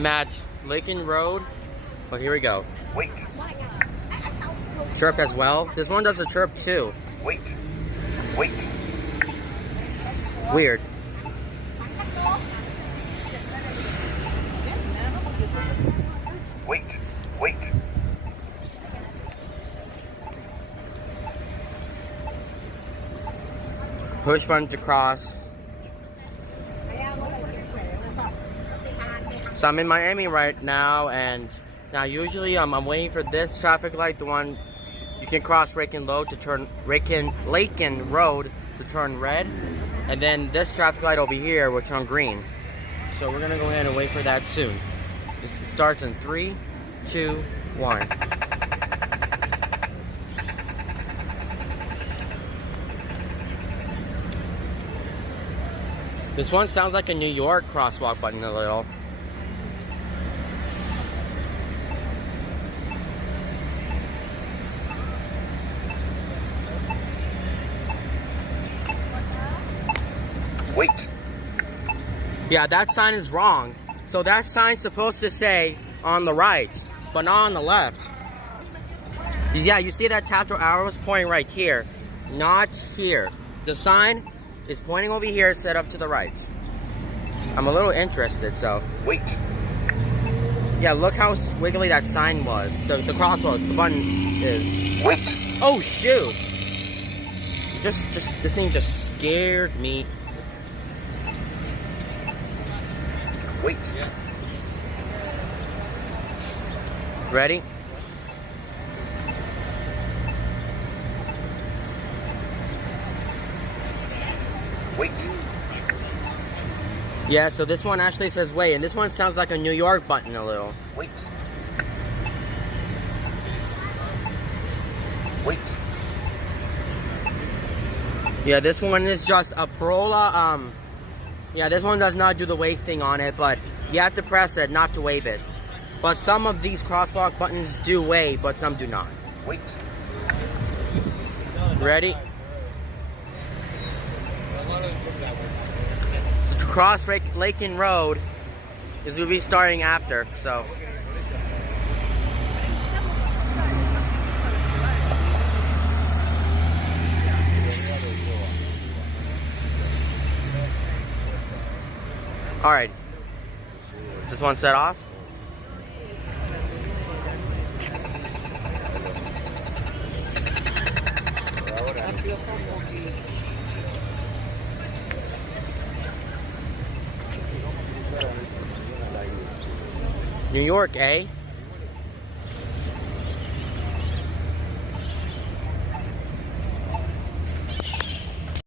I'm at Lakin Road. Oh, here we go. Wait, Chirp as well. This one does a chirp too. wait, wait. Weird. Wait, wait. Push button to cross. So I'm in Miami right now, and now usually I'm waiting for this traffic light, the one you can cross Lakin Road to turn Road to turn red, and then this traffic light over here will turn green. So we're gonna go ahead and wait for that soon. This starts in 3, 2, 1. This one sounds like a New York crosswalk button a little. Wait, Yeah, that sign is wrong. So that sign's supposed to say on the right, but not on the left. Yeah, you see that tactile arrow is pointing right here, not here. The sign is pointing over here instead of to the right. I'm a little interested, so. wait. Yeah, look how wiggly that sign was. The crosswalk, the button is. Wait, Oh shoot! This thing just scared me. wait. Ready? Wait, Yeah, so this one actually says wait, and this one sounds like a New York button a little. wait. Wait, Yeah, this one is just a parola. Yeah, this one does not do the wave thing on it, but you have to press it not to wave it. But some of these crosswalk buttons do wave, but some do not. wait. Ready? To cross Lakin Road is going to be starting after, so. Alright. Is this one set off? New York, eh?